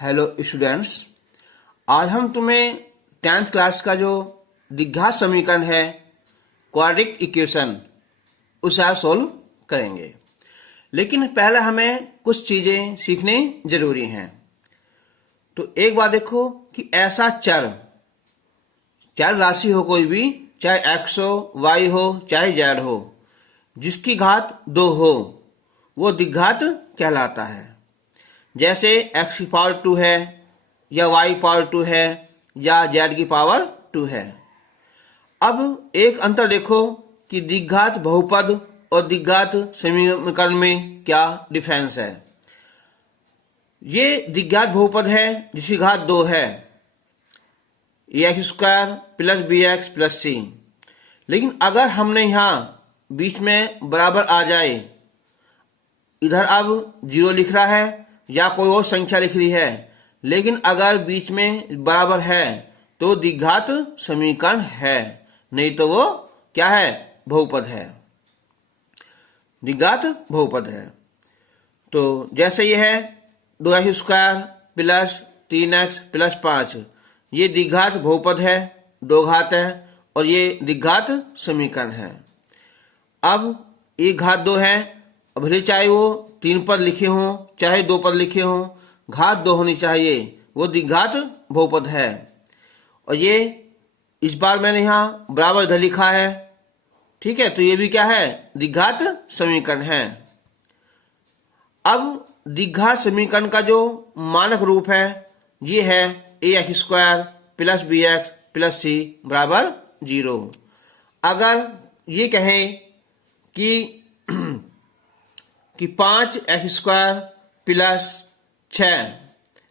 Hello students, आज हम तुम्हें 10th क्लास का जो द्विघात समीकरण है क्वाड्रेटिक इक्वेशन उसे आज सोल्व करेंगे। लेकिन पहले हमें कुछ चीजें सीखनी जरूरी हैं। तो एक बात देखो कि ऐसा चर राशि हो कोई भी, चाहे x हो, y हो, चाहे z हो, जिसकी घात 2 हो वो द्विघात कहलाता है। जैसे x की पावर 2 है या y की पावर 2 है या z की पावर 2 है। अब एक अंतर देखो कि द्विघात बहुपद और द्विघात समीकरण में क्या डिफरेंस है। ये द्विघात बहुपद है जिसकी घात 2 है, ax² plus bx plus c। लेकिन अगर हमने यहाँ बीच में बराबर आ जाए, इधर अब 0 लिख रहा है या कोई और संख्या लिख रही है, लेकिन अगर बीच में बराबर है तो द्विघात समीकरण है, नहीं तो वो क्या है, बहुपद है, द्विघात बहुपद है। तो जैसे ये है 2x² प्लस 3x प्लस 5, ये द्विघात बहुपद है, 2 घात है और ये द्विघात समीकरण है। अब एक घात 2 है, भले चाहे वो 3 पद लिखे हों चाहे 2 पद लिखे हों, घात 2 होनी चाहिए, वो द्विघात बहुपद है। और ये इस बार मैंने यहाँ बराबर इधर लिखा है, ठीक है, तो ये भी क्या है, द्विघात समीकरण है। अब द्विघात समीकरण का जो मानक रूप है ये है ax² plus bx plus c बराबर 0। अगर ये कहें कि 5x² प्लस 6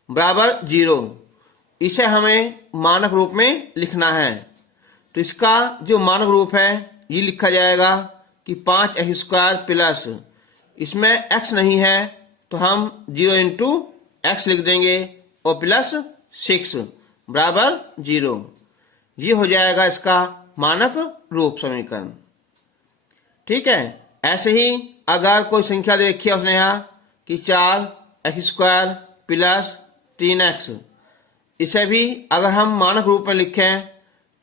बराबर 0, इसे हमें मानक रूप में लिखना है। तो इसका जो मानक रूप है ये लिखा जाएगा कि 5x² प्लस, इसमें x नहीं है तो हम 0 इंटू x लिख देंगे और प्लस 6 बराबर 0। ये हो जाएगा इसका मानक रूप समीकरण, ठीक है। ऐसे ही अगर कोई संख्या दे रखी है उसने यहाँ कि 4x² प्लस 3x, इसे भी अगर हम मानक रूप में लिखें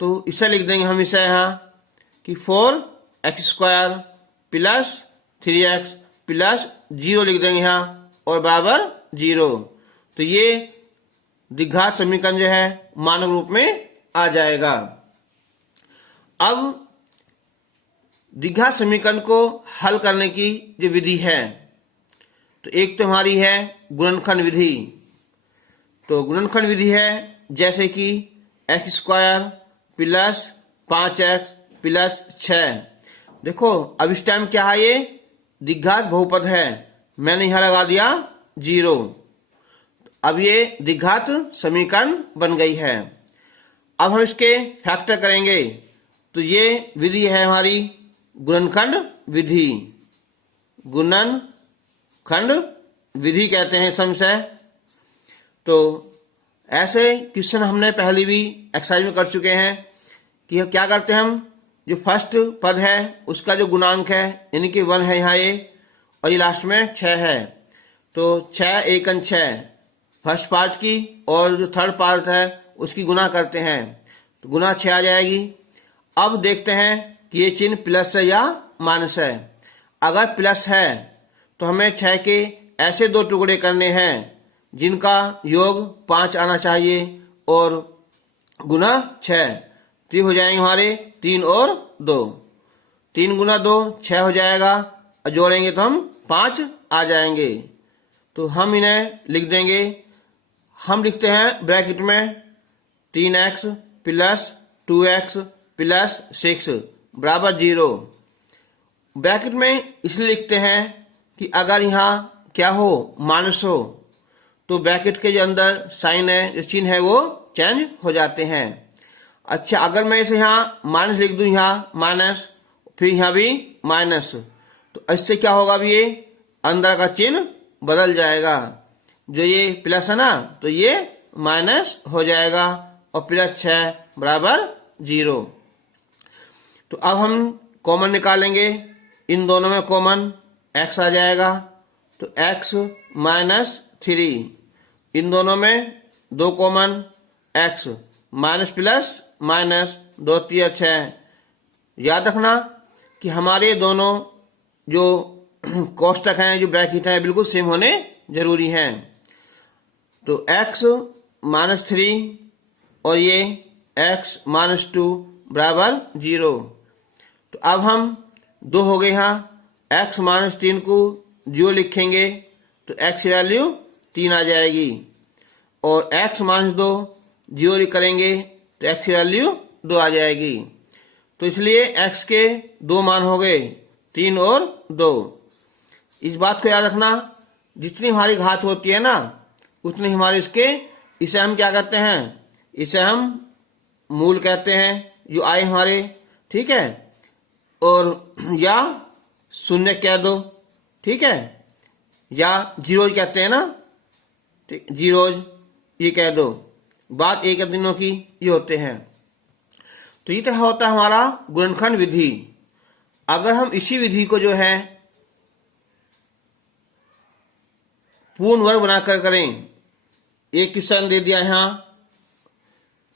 तो इसे लिख देंगे हम इसे यहाँ कि 4x² प्लस 3x प्लस 0 लिख देंगे यहाँ और बराबर 0। तो ये द्विघात समीकरण जो है मानक रूप में आ जाएगा। अब द्विघात समीकरण को हल करने की जो विधि है, तो एक तो हमारी है गुणनखंड विधि। तो गुणनखंड विधि है जैसे कि x² प्लस 5x प्लस 6। देखो अब इस टाइम क्या है, ये द्विघात बहुपद है, मैंने यहां लगा दिया 0। अब ये द्विघात समीकरण बन गई है। अब हम इसके फैक्टर करेंगे, तो ये विधि है हमारी गुणनखंड विधि। गुणनखंड विधि कहते हैं समझे। तो ऐसे क्वेश्चन हमने पहले भी एक्सरसाइज में कर चुके हैं कि क्या करते हैं हम, जो फर्स्ट पद है उसका जो गुणांक है यानी कि 1 है यहाँ ये, और ये लास्ट में 6 है, तो 6 एकन 6 फर्स्ट पार्ट की, और जो थर्ड पार्ट है उसकी गुना करते हैं तो गुना 6 आ जाएगी। अब देखते हैं कि ये चिन्ह प्लस है या माइनस है। अगर प्लस है तो हमें 6 के ऐसे 2 टुकड़े करने हैं जिनका योग 5 आना चाहिए और गुना 6, तो हो जाएंगे हमारे 3 और 2, 3 गुना 2 6 हो जाएगा, और जोड़ेंगे तो हम 5 आ जाएंगे। तो हम इन्हें लिख देंगे, हम लिखते हैं ब्रैकेट में 3x प्लस 2x प्लस 6 बराबर 0। ब्रैकेट में इसलिए लिखते हैं कि अगर यहाँ क्या हो, माइनस हो, तो ब्रैकेट के जो अंदर साइन है, जो चिन्ह है, वो चेंज हो जाते हैं। अच्छा, अगर मैं इसे यहाँ माइनस लिख दूं, यहाँ माइनस, फिर यहाँ भी माइनस, तो इससे क्या होगा, भी ये अंदर का चिन्ह बदल जाएगा। जो ये प्लस है ना, तो ये माइनस हो जाएगा और प्लस 6 बराबर 0। तो अब हम कॉमन निकालेंगे, इन दोनों में कॉमन x आ जाएगा, तो x माइनस 3, इन दोनों में 2 common, x minus plus minus 2 3 6। याद रखना कि हमारे दोनों जो कोष्टक हैं, जो ब्रैकेट हैं, बिल्कुल सेम होने जरूरी हैं। तो x माइनस 3 और ये x माइनस 2 बराबर 0। तो अब हम 2 हो गए यहाँ, x माइनस 3 को 0 लिखेंगे तो x वैल्यू 3 आ जाएगी, और x माइनस 2 0 करेंगे तो x वैल्यू 2 आ जाएगी। तो इसलिए x के 2 मान हो गए, 3 और 2। इस बात को याद रखना, जितनी हमारी घात होती है ना उतनी हमारे इसे हम क्या कहते हैं, इसे हम मूल कहते हैं, जो आए हमारे, ठीक है। और या शून्य कह दो, ठीक है, या जीरोज कहते हैं ना, ठीक, जीरोज ये कह दो। बात एक दिनों की ये होते हैं। तो ये तो होता है हमारा गुणनखंड विधि। अगर हम इसी विधि को जो है पूर्ण वर्ग बनाकर करें, एक क्वेश्चन दे दिया यहां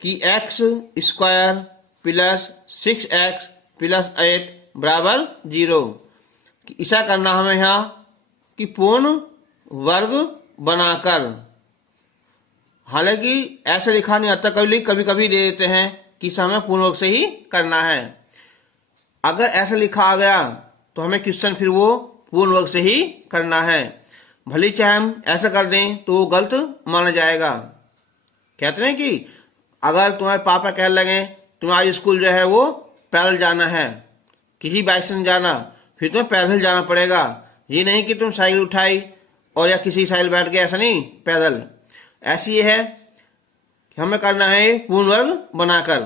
कि x square plus 6x plus 8 बराबर 0। ऐसा करना हमें यहां कि पूर्ण वर्ग बनाकर। हालांकि ऐसा लिखा नहीं आता, कभी कभी दे देते हैं कि इसे हमें पूर्ण वर्ग से ही करना है। अगर ऐसा लिखा आ गया तो हमें क्वेश्चन फिर वो पूर्ण वर्ग से ही करना है। भले चाहे हम ऐसा कर दें तो वो गलत माना जाएगा। कहते हैं कि अगर तुम्हारे पापा कहने लगे तुम्हारा स्कूल जो है वो पैदल जाना है, किसी बाइक से नहीं जाना, फिर तुम्हें पैदल जाना पड़ेगा। ये नहीं कि तुम साइकिल उठाई और या किसी साइकिल बैठ गए, ऐसा नहीं, पैदल। ऐसी ये है कि हमें करना है पूर्ण वर्ग बनाकर।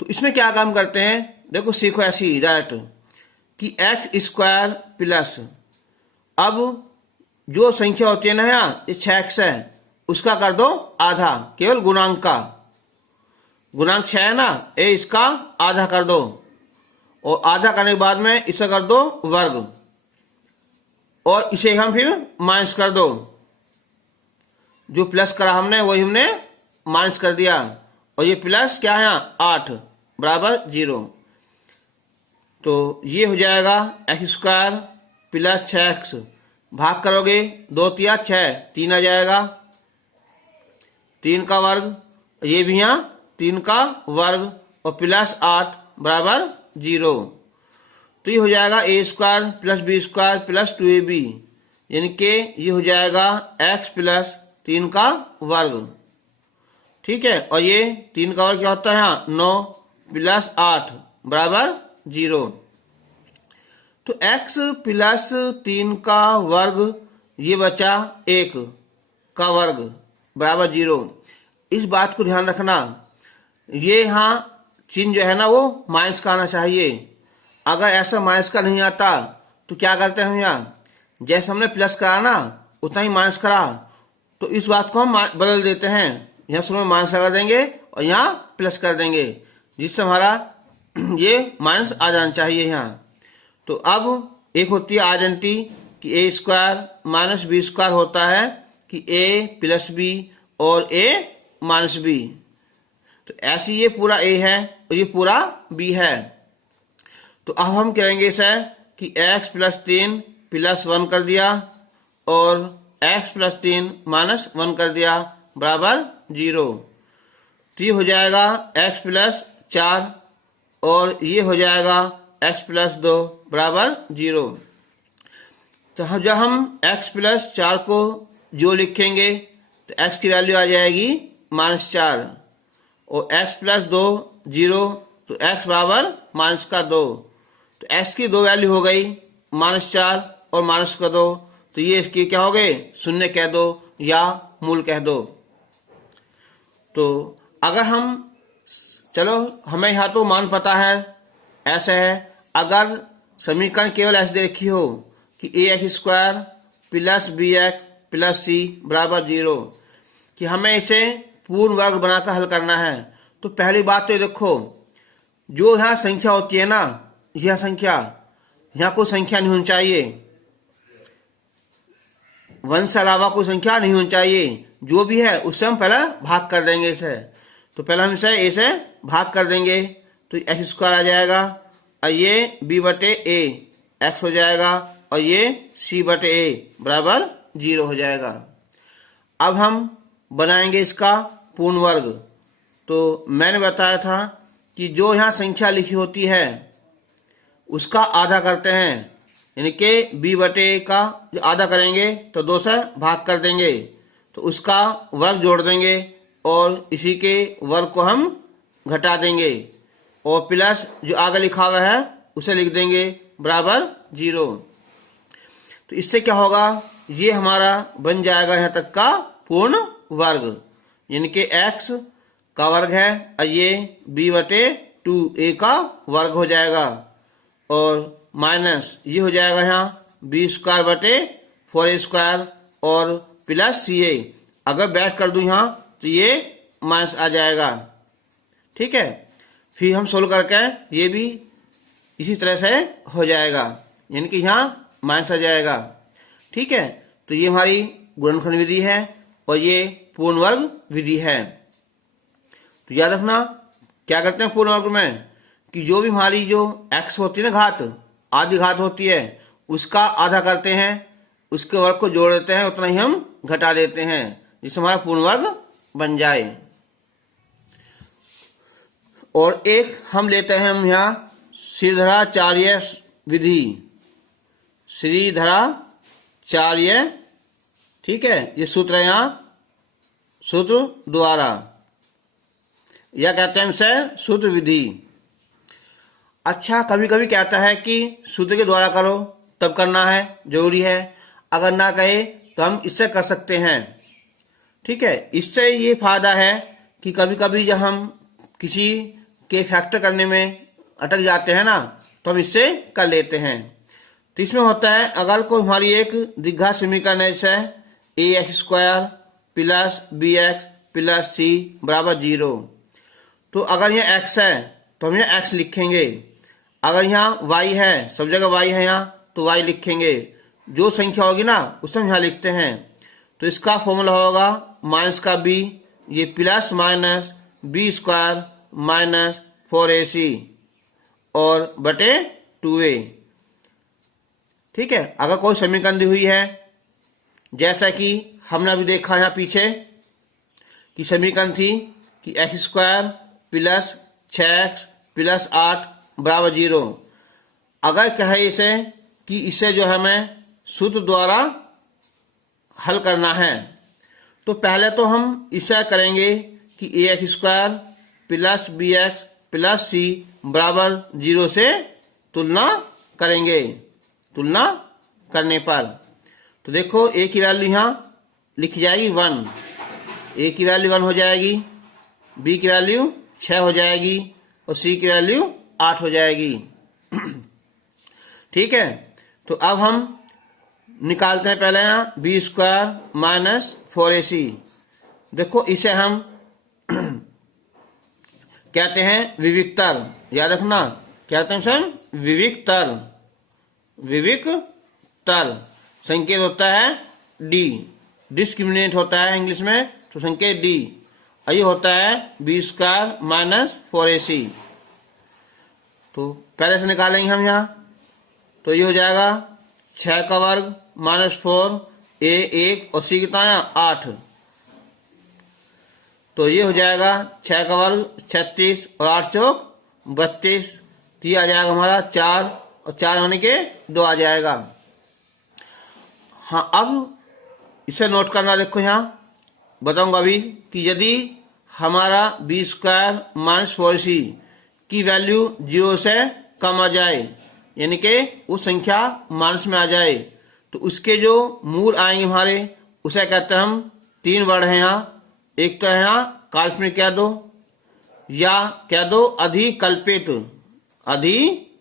तो इसमें क्या काम करते हैं, देखो सीखो ऐसी डायरेक्ट कि x स्क्वायर प्लस, अब जो संख्या होती है ना यहाँ, ये 6x है, उसका कर दो आधा, केवल गुणांक का। गुणांक 6 है ना, ये इसका आधा कर दो, और आधा करने के बाद में इसे कर दो वर्ग, और इसे हम फिर माइनस कर दो। जो प्लस करा हमने वही हमने माइनस कर दिया, और ये प्लस क्या है 8 बराबर 0। तो ये हो जाएगा x स्क्वायर प्लस 6x, भाग करोगे 2 3 6, 3 आ जाएगा, 3 का वर्ग, ये भी यहाँ 3 का वर्ग, और प्लस 8 बराबर 0। तो ये हो जाएगा a square plus b square plus 2ab, यानी कि ये हो जाएगा x प्लस 3 का वर्ग, ठीक है। और ये 3 का वर्ग क्या होता है यहाँ 9 प्लस 8 बराबर 0। तो x प्लस 3 का वर्ग, ये बचा 1 का वर्ग बराबर 0। इस बात को ध्यान रखना, ये यहाँ चिन्ह जो है ना वो माइनस का आना चाहिए। अगर ऐसा माइनस का नहीं आता तो क्या करते हैं हम, यहाँ जैसे हमने प्लस करा ना उतना ही माइनस करा, तो इस बात को हम बदल देते हैं, यहाँ शुरू में माइनस लगा देंगे और यहाँ प्लस कर देंगे, जिससे हमारा ये माइनस आ जाना चाहिए यहाँ। तो अब एक होती है आइडेंटिटी कि ए स्क्वायर माइनस बी स्क्वायर होता है कि ए प्लस बी और ए माइनस बी। तो ऐसी ये पूरा ए है और ये पूरा बी है। तो अब हम कहेंगे इसे कि x प्लस 3 प्लस 1 कर दिया और x प्लस 3 माइनस 1 कर दिया बराबर 0। तो ये हो जाएगा x प्लस 4 और ये हो जाएगा x प्लस 2 बराबर 0। तो जब हम x प्लस 4 को जो लिखेंगे तो x की वैल्यू आ जाएगी -4 और x प्लस 2 0, तो x बराबर -2। तो x की 2 वैल्यू हो गई -4 और -2, तो ये इसकी क्या हो गए, शून्य कह दो या मूल कह दो। तो अगर हम, चलो हमें यहाँ तो मान पता है, ऐसे है अगर समीकरण केवल ऐसे देखी हो कि ax square plus bx plus c बराबर 0, कि हमें इसे पूर्ण वर्ग बनाकर हल करना है। तो पहली बात तो देखो, जो यहाँ संख्या होती है ना, यह संख्या, यहाँ कोई संख्या नहीं होनी चाहिए, 1 से अलावा कोई संख्या नहीं होनी चाहिए, जो भी है उससे हम पहले भाग कर देंगे इसे। तो पहले हम इसे a से भाग कर देंगे, तो एक्स स्क्वायर आ जाएगा, और ये b बटे a x हो जाएगा, और ये c बटे a बराबर 0 हो जाएगा। अब हम बनाएंगे इसका पूर्ण वर्ग। तो मैंने बताया था कि जो यहाँ संख्या लिखी होती है उसका आधा करते हैं, यानी कि b बटे a का जो आधा करेंगे तो 2 से भाग कर देंगे, तो उसका वर्ग जोड़ देंगे और इसी के वर्ग को हम घटा देंगे, और प्लस जो आगे लिखा हुआ है उसे लिख देंगे बराबर 0। तो इससे क्या होगा, ये हमारा बन जाएगा यहाँ तक का पूर्ण वर्ग, यानी कि x का वर्ग है, और ये b बटे 2a का वर्ग हो जाएगा, और माइनस ये हो जाएगा यहाँ b स्क्वायर बटे 4a स्क्वायर और प्लस ca। अगर बैठ कर दूं यहाँ तो ये माइनस आ जाएगा। ठीक है, फिर हम सोल्व करके ये भी इसी तरह से हो जाएगा, यानी कि यहाँ माइनस आ जाएगा। ठीक है, तो ये हमारी गुणनखंड विधि है और ये पूर्ण वर्ग विधि है। तो याद रखना क्या करते हैं पूर्ण वर्ग में, कि जो भी हमारी जो x होती है ना घात, आधी घात होती है, उसका आधा करते हैं, उसके वर्ग को जोड़ देते हैं, उतना ही हम घटा देते हैं, जिससे हमारा पूर्ण वर्ग बन जाए। और एक हम लेते हैं हम यहाँ श्रीधराचार्य विधि, श्रीधराचार्य, ठीक है, ये सूत्र है यहाँ सूत्र द्वारा, या कहते हैं इसे सूत्र विधि। अच्छा, कभी कभी कहता है कि सूत्र के द्वारा करो, तब करना है जरूरी है, अगर ना कहे तो हम इससे कर सकते हैं। ठीक है, इससे ये फायदा है कि कभी कभी जब हम किसी के फैक्टर करने में अटक जाते हैं ना, तो हम इससे कर लेते हैं। तो इसमें होता है, अगर कोई हमारी एक द्विघात समीकरण है, जैसे ax square plus bx plus c बराबर 0, तो अगर यह x है तो हम यहाँ x लिखेंगे, अगर यहाँ y है, सब जगह y है यहाँ, तो y लिखेंगे, जो संख्या होगी ना उसे हम यहाँ लिखते हैं। तो इसका फॉर्मूला होगा माइनस का b, ये plus minus b square minus 4ac और बटे 2a। ठीक है, अगर कोई समीकरण दी हुई है, जैसा कि हमने अभी देखा यहाँ पीछे कि समीकरण थी कि x square plus 6x plus 8 बराबर 0, अगर कहे इसे कि इसे जो हमें सूत्र द्वारा हल करना है, तो पहले तो हम इसे करेंगे कि ax square plus bx plus c बराबर 0 से तुलना करेंगे। तुलना करने पर तो देखो a की वैल्यू यहाँ लिखी जाएगी 1, a की वैल्यू 1 हो जाएगी, b की वैल्यू 6 हो जाएगी और c की वैल्यू 8 हो जाएगी। ठीक है, तो अब हम निकालते हैं पहले यहाँ b स्क्वायर माइनस 4ac। देखो इसे हम कहते हैं विविक्तर, याद रखना, कहते हैं सर विविक्तर। विविक्तर संकेत होता है d, डिस्क्रिमिनेंट होता है इंग्लिश में, तो संकेत d, और ये होता है b स्क्वायर माइनस 4ac। तो पहले से निकालेंगे हम यहाँ, तो ये हो जाएगा 6 का वर्ग माइनस 4, a 1 और c कितना है 8, तो ये हो जाएगा 6 का वर्ग 36 और 8 चौक 32, तो ये आ जाएगा हमारा 4 और 4 होने के 2 आ जाएगा। हाँ, अब इसे नोट करना, देखो यहाँ बताऊंगा अभी कि यदि हमारा b स्क्वायर माइनस 4ac की वैल्यू 0 से कम आ जाए, यानी कि वो संख्या माइनस में आ जाए, तो उसके जो मूल आएंगे हमारे, उसे कहते हैं हम 3 वर्ड हैं यहाँ। एक तो है यहाँ काल्पनिक कह दो, या कह दो अधिकल्पित, अधिकल्पित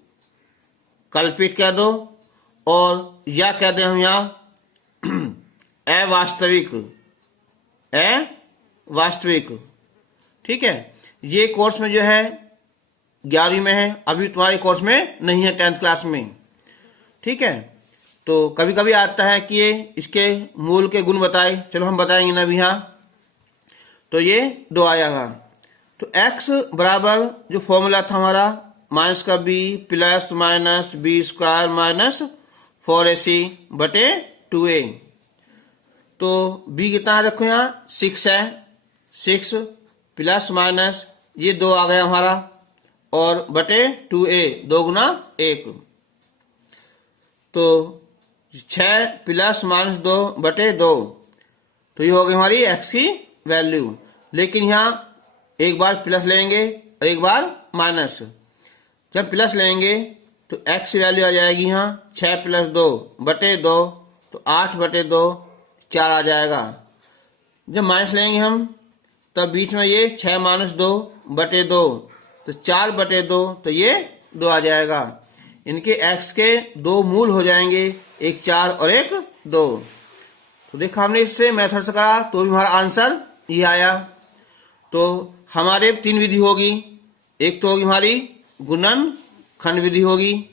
कह दो, और या कह दे हम यहाँ अवास्तविक, अवास्तविक। ठीक है, ये कोर्स में जो है 11वीं में है, अभी तुम्हारे कोर्स में नहीं है 10th क्लास में। ठीक है, तो कभी कभी आता है कि ये इसके मूल के गुण बताए, चलो हम बताएंगे ना अभी यहाँ। तो ये 2 आएगा। तो x बराबर जो फॉर्मूला था हमारा माइनस का b plus minus b square minus 4ac बटे 2a। तो b कितना रखो यहाँ 6 है, 6 प्लस माइनस ये 2 आ गया हमारा और बटे 2a 2 गुना 1। तो 6 प्लस माइनस 2 बटे 2। तो ये हो गई हमारी x की वैल्यू। लेकिन यहाँ एक बार प्लस लेंगे और एक बार माइनस। जब प्लस लेंगे तो x की वैल्यू आ जाएगी यहाँ 6 प्लस 2 बटे 2, तो 8 बटे 2 4 आ जाएगा। जब माइनस लेंगे हम तब बीच में ये 6 माइनस 2 बटे 2, तो 4 बटे 2, तो ये 2 आ जाएगा। इनके x के 2 मूल हो जाएंगे, एक 4 और एक 2। तो देखा हमने इससे मेथड से करा तो भी हमारा आंसर ये आया। तो हमारे 3 विधि होगी। एक तो होगी हमारी गुणन खंड विधि होगी,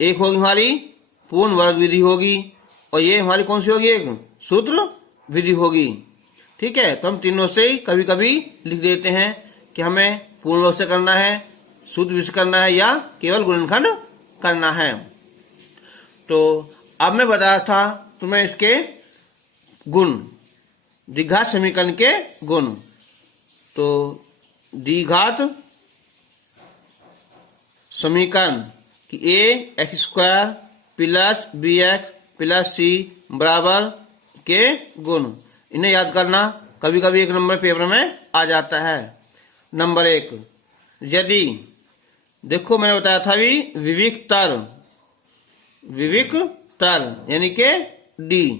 एक होगी हमारी पूर्ण वर्ग विधि होगी, और ये हमारी कौन सी होगी, एक सूत्र विधि होगी। ठीक है, तो हम तीनों से ही कभी कभी लिख देते हैं कि हमें पूर्ण वर्ग से करना है, सूत्र विधि से करना है, या केवल गुणनखंड करना है। तो अब मैं बता रहा था तुम्हें इसके गुण, द्विघात समीकरण के गुण। तो द्विघात समीकरण कि a x² plus bx plus c बराबर के गुण, इन्हें याद करना। कभी कभी एक नंबर पेपर में आ जाता है। नंबर 1, यदि देखो मैंने बताया था भी विविक्तर यानी के d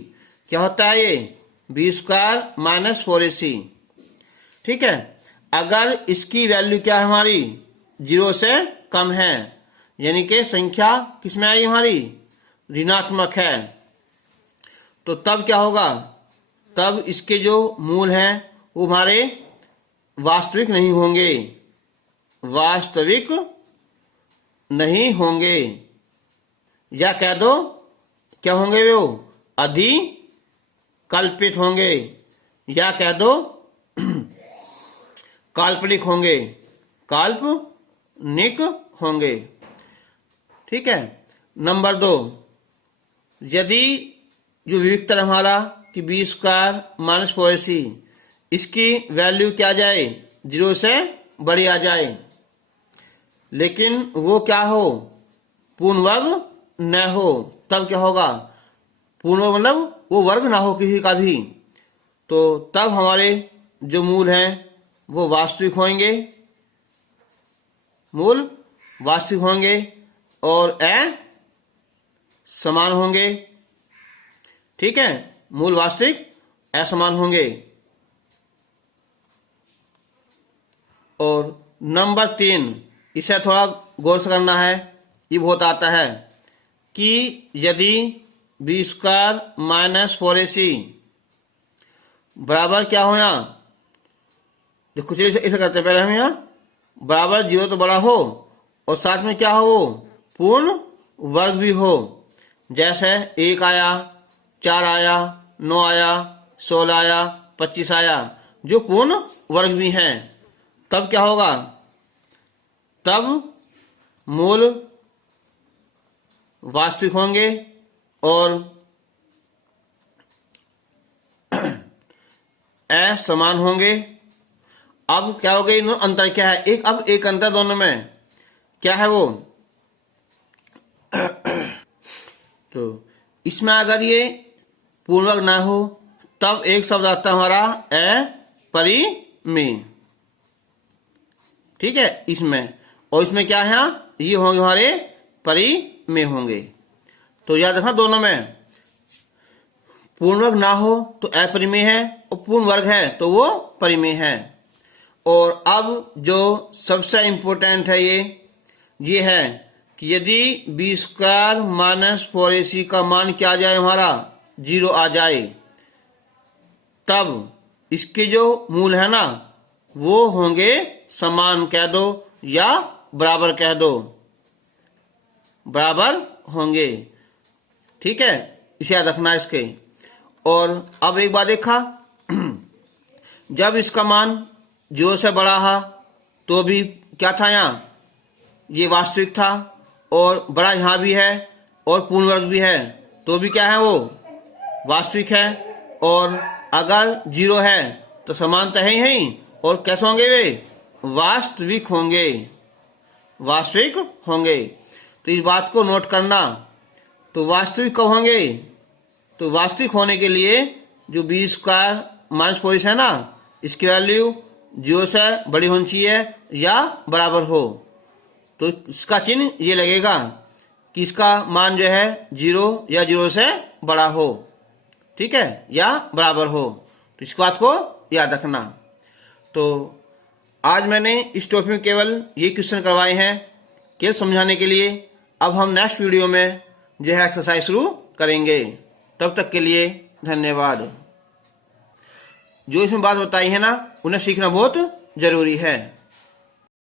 क्या होता है, ये b² माइनस 4ac। ठीक है, अगर इसकी वैल्यू क्या है हमारी 0 से कम है, यानी कि संख्या किसमें आई हमारी ऋणात्मक है, तो तब क्या होगा, तब इसके जो मूल हैं वो हमारे वास्तविक नहीं होंगे, वास्तविक नहीं होंगे, या कह दो क्या होंगे, वो अधिकल्पित होंगे, या कह दो काल्पनिक होंगे, काल्पनिक होंगे। ठीक है। नंबर 2, यदि जो विविक्तर हमारा कि b² माइनस 4ac, इसकी वैल्यू क्या जाए 0 से बड़ी आ जाए, लेकिन वो क्या हो पूर्ण वर्ग न हो, तब क्या होगा, पूर्ण वर्ग मतलब वो वर्ग ना हो किसी का भी, तो तब हमारे जो मूल हैं वो वास्तविक होंगे, मूल वास्तविक होंगे और असमान होंगे। ठीक है, मूल वास्तविक असमान होंगे। और नंबर 3, इसे थोड़ा गौर से करना है, ये बहुत आता है कि यदि b² माइनस 4ac बराबर क्या हो, यहाँ देखो चलिए ऐसा करते हैं, पहले हम यहाँ बराबर 0 तो बड़ा हो और साथ में क्या हो, वो पूर्ण वर्ग भी हो। जैसे 1 आया, 4 आया, 9 आया, 16 आया, 25 आया, जो पूर्ण वर्ग भी हैं, तब क्या होगा, तब मूल वास्तविक होंगे और असमान होंगे। अब क्या हो गया, इनमें अंतर क्या है, एक अंतर दोनों में क्या है वो तो इसमें अगर ये पूर्ण वर्ग ना हो तब एक शब्द आता है हमारा अपरिमेय। ठीक है, इसमें, और इसमें क्या है, ये होंगे हमारे परिमेय होंगे। तो याद रखना, दोनों में पूर्ण वर्ग ना हो तो अपरिमेय है और पूर्ण वर्ग है तो वो परिमेय है। और अब जो सबसे इंपॉर्टेंट है ये है कि यदि b² माइनस 4ac का मान क्या आ जाए, हमारा 0 आ जाए, तब इसके जो मूल है ना वो होंगे समान कह दो या बराबर कह दो, बराबर होंगे। ठीक है, इसे याद रखना इसके। और अब एक बात देखा, जब इसका मान 0 से बड़ा है तो भी क्या था, यहाँ ये वास्तविक था, और बड़ा यहाँ भी है और पूर्ण वर्ग भी है तो भी क्या है, वो वास्तविक है। और अगर 0 है तो समानता है ही, और कैसे होंगे वे, वास्तविक होंगे, वास्तविक होंगे। तो इस बात को नोट करना। तो वास्तविक कब होंगे, तो वास्तविक होने के लिए जो बी स्क्वायर माइनस 4 है ना, इसकी वैल्यू 0 से बड़ी होनी चाहिए या बराबर हो। तो इसका चिन्ह ये लगेगा कि इसका मान जो है 0 या 0 से बड़ा हो, ठीक है, या बराबर हो। तो इस बात को याद रखना। तो आज मैंने इस टॉपिक में केवल ये क्वेश्चन करवाए हैं केवल समझाने के लिए। अब हम नेक्स्ट वीडियो में जो है एक्सरसाइज शुरू करेंगे। तब तक के लिए धन्यवाद। जो इसमें बात बताई है ना, उन्हें सीखना बहुत जरूरी है।